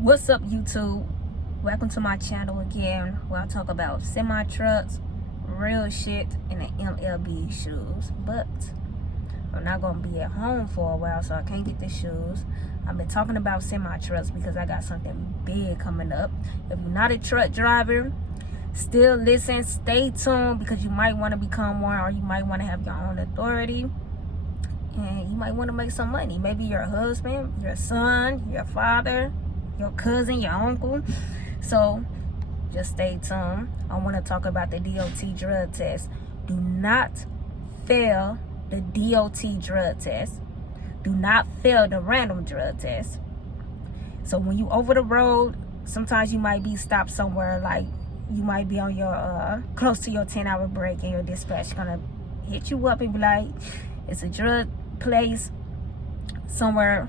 What's up, YouTube? Welcome to my channel again, where I talk about semi trucks, real shit, and the MLB shoes. But I'm not gonna be at home for a while, so I can't get the shoes. I've been talking about semi trucks because I got something big coming up. If you're not a truck driver, still listen, stay tuned, because you might want to become one, or you might want to have your own authority, and you might want to make some money. Maybe your husband, your son, your father, your cousin, your uncle. So just stay tuned. I want to talk about the DOT drug test. Do not fail the DOT drug test. Do not fail the random drug test. So when you over the road, sometimes you might be stopped somewhere, like you might be on your close to your 10-hour break, and your dispatch gonna hit you up and be like, it's a drug place somewhere.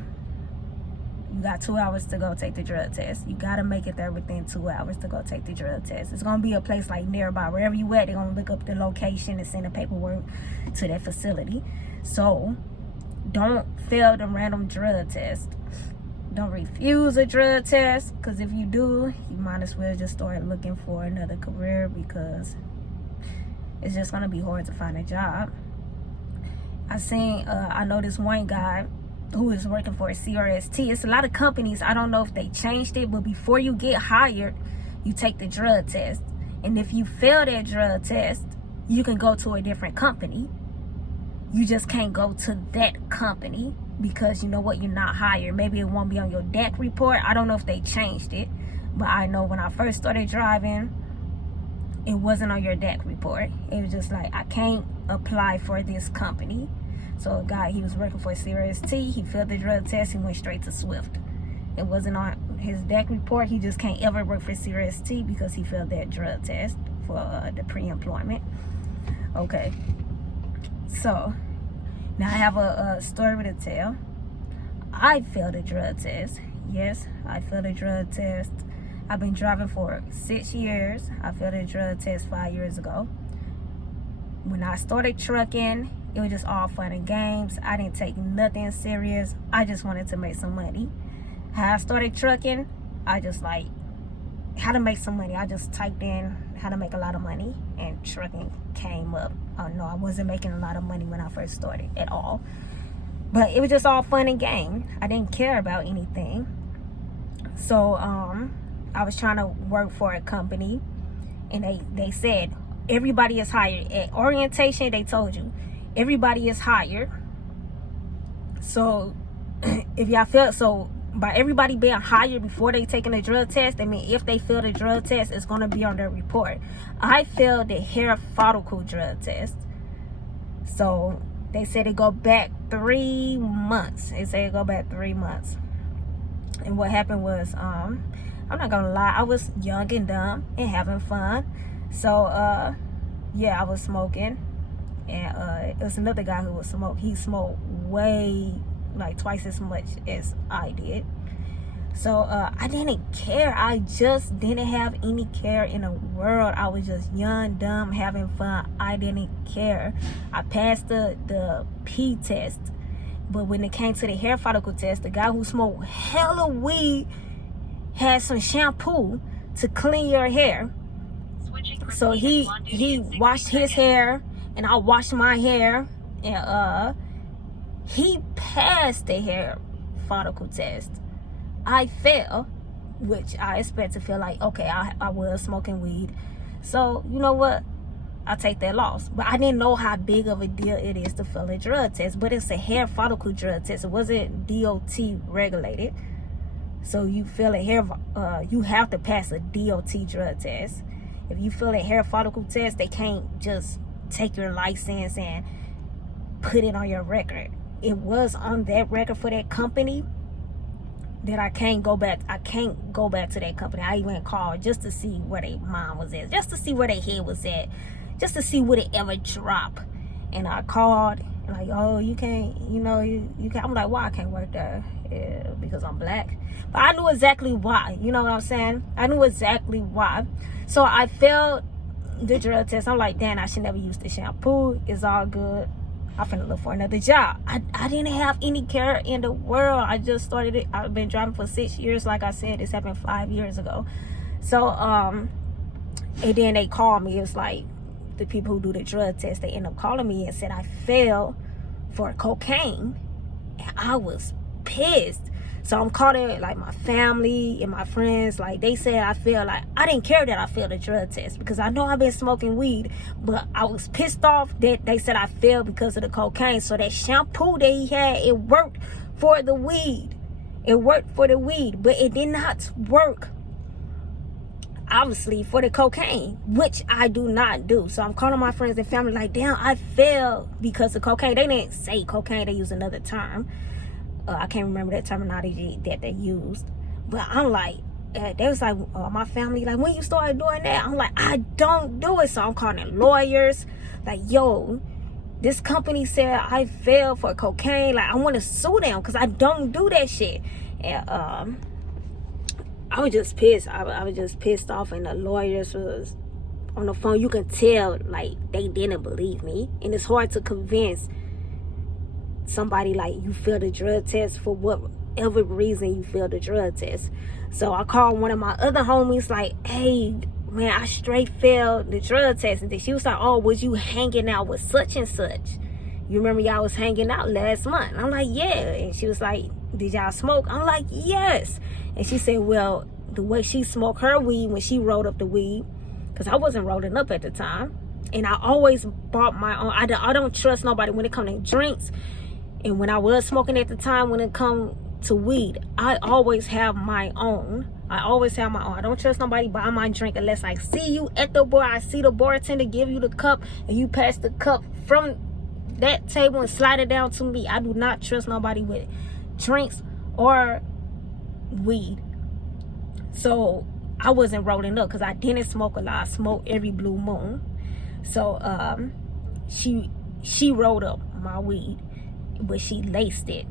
You got 2 hours to go take the drug test. You gotta make it there within 2 hours to go take the drug test. It's gonna be a place like nearby. Wherever you at, they're gonna look up the location and send the paperwork to that facility. So don't fail the random drug test. Don't refuse a drug test, because if you do, you might as well just start looking for another career, because it's just gonna be hard to find a job. I know this one guy who is working for a CRST. It's a lot of companies, I don't know if they changed it, but before you get hired, you take the drug test. And if you fail that drug test, you can go to a different company. You just can't go to that company, because you know what, you're not hired. Maybe it won't be on your DAC report. I don't know if they changed it, but I know when I first started driving, it wasn't on your DAC report. It was just like, I can't apply for this company. So a guy, he was working for CRST, he failed the drug test, he went straight to Swift. It wasn't on his DAC report. He just can't ever work for CRST because he failed that drug test for the pre-employment. Okay, so now I have a story to tell. I failed a drug test. Yes, I failed a drug test. I've been driving for 6 years. I failed a drug test 5 years ago. When I started trucking, it was just all fun and games. I didn't take nothing serious. I just wanted to make some money. How I started trucking, I just like how to make some money. I just typed in how to make a lot of money, and trucking came up. Oh no, I wasn't making a lot of money when I first started at all. But it was just all fun and game. I didn't care about anything. So I was trying to work for a company, and they said everybody is hired. At orientation, they told you everybody is hired. So if y'all feel, so by everybody being hired before they taking the drug test, I mean, if they fail the drug test, it's going to be on their report. I failed the hair follicle drug test. So they said it go back 3 months. They said it go back 3 months. And what happened was, I'm not going to lie, I was young and dumb and having fun. So, yeah, I was smoking. And it was another guy who was smoke. He smoked way, like twice as much as I did. So I didn't care. I just didn't have any care in the world. I was just young, dumb, having fun. I didn't care. I passed the P test, but when it came to the hair follicle test, the guy who smoked hella weed had some shampoo to clean your hair. So he washed his hair, and I washed my hair, and he passed the hair follicle test. I failed, which I expect to feel like, okay, I was smoking weed. So, you know what? I take that loss. But I didn't know how big of a deal it is to fail a drug test. But it's a hair follicle drug test. It wasn't DOT regulated. So you fail a hair, you have to pass a DOT drug test. If you fail a hair follicle test, they can't just take your license and put it on your record. It was on that record for that company that I can't go back. I can't go back to that company. I even called just to see where their mind was at, just to see where their head was at, just to see would it ever drop. And I called, and like, oh, you can't, you know, you can't. I'm like, why I can't work there? Yeah, because I'm black. But I knew exactly why. You know what I'm saying? I knew exactly why. So I failed the drug test. I'm like, damn, I should never use the shampoo. It's all good. I'm finna look for another job. I didn't have any care in the world. I just started it. I've been driving for 6 years. Like I said, this happened 5 years ago. So, and then they called me. It was like the people who do the drug test. They end up calling me and said I failed for cocaine. And I was pissed. So I'm calling like my family and my friends. Like they said I failed. Like I didn't care that I failed the drug test because I know I've been smoking weed, but I was pissed off that they said I failed because of the cocaine. So that shampoo that he had, it worked for the weed. It worked for the weed, but it did not work, obviously, for the cocaine, which I do not do. So I'm calling my friends and family like, damn, I failed because of cocaine. They didn't say cocaine. They used another term. I can't remember that terminology that they used, but I'm like, they was like, my family, like, when you started doing that? I'm like, I don't do it. So I'm calling lawyers, like, yo, this company said I failed for cocaine. Like, I want to sue them because I don't do that shit. And I was just pissed. I was just pissed off, and the lawyers was on the phone. You can tell, like, they didn't believe me, and it's hard to convince somebody like you failed the drug test for whatever reason you failed the drug test. So I called one of my other homies like, hey man, I straight failed the drug test. And then she was like, oh, was you hanging out with such and such? You remember y'all was hanging out last month? And I'm like, yeah. And she was like, did y'all smoke? I'm like, yes. And she said, well, the way she smoked her weed when she rolled up the weed, because I wasn't rolling up at the time, and I always bought my own. I don't trust nobody when it comes to drinks. And when I was smoking at the time, when it come to weed, I always have my own. I always have my own. I don't trust nobody buy my drink unless I see you at the bar. I see the bartender give you the cup and you pass the cup from that table and slide it down to me. I do not trust nobody with drinks or weed. So I wasn't rolling up because I didn't smoke a lot. I smoked every blue moon. So she rolled up my weed, but she laced it.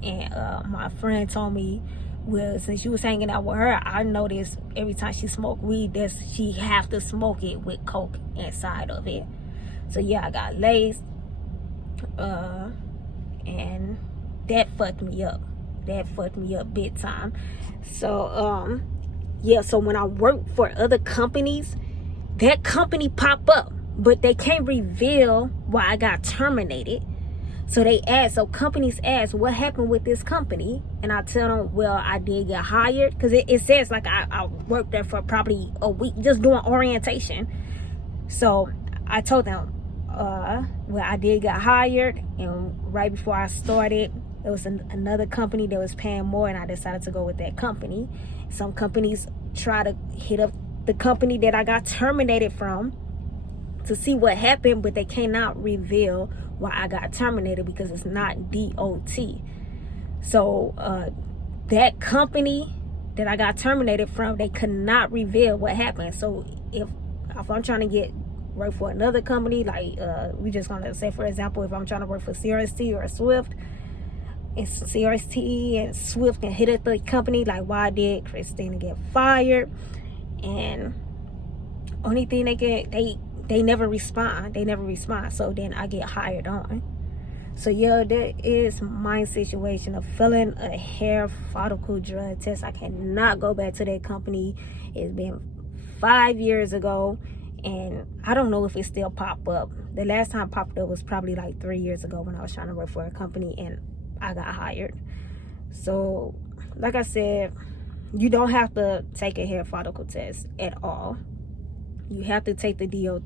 And my friend told me, well, since you was hanging out with her, I noticed every time she smoked weed, she have to smoke it with coke inside of it. So yeah, I got laced, and that fucked me up. That fucked me up big time. So yeah, so when I work for other companies, that company pop up, but they can't reveal why I got terminated. So so companies ask, what happened with this company? And I tell them, well, I did get hired. Because it says like I worked there for probably a week just doing orientation. So I told them, well, I did get hired. And right before I started, there was another company that was paying more, and I decided to go with that company. Some companies try to hit up the company that I got terminated from to see what happened, but they cannot reveal why I got terminated because it's not DOT. So that company that I got terminated from, they could not reveal what happened. So if I'm trying to get work for another company, like we just gonna say, for example, if I'm trying to work for CRST or Swift, and CRST and Swift can hit at the company, like, why did Christina get fired? And only thing they never respond. They never respond. So then I get hired on. So yeah, that is my situation of failing a hair follicle drug test. I cannot go back to that company. It's been 5 years ago, and I don't know if it still pop up. The last time it popped up was probably like 3 years ago when I was trying to work for a company and I got hired. So like I said, you don't have to take a hair follicle test at all. You have to take the DOT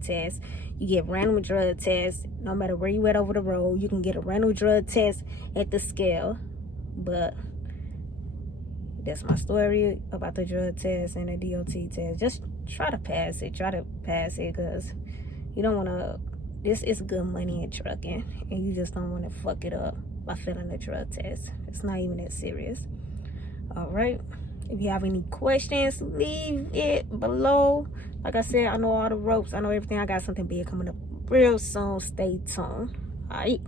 test. You get random drug tests no matter where you at over the road. You can get a random drug test at the scale. But that's my story about the drug test and the DOT test. Just try to pass it. Try to pass it, because you don't want to. This is good money in trucking, and you just don't want to fuck it up by failing the drug test. It's not even that serious. All right. If you have any questions, leave it below. Like I said, I know all the ropes. I know everything. I got something big coming up real soon. Stay tuned. All right.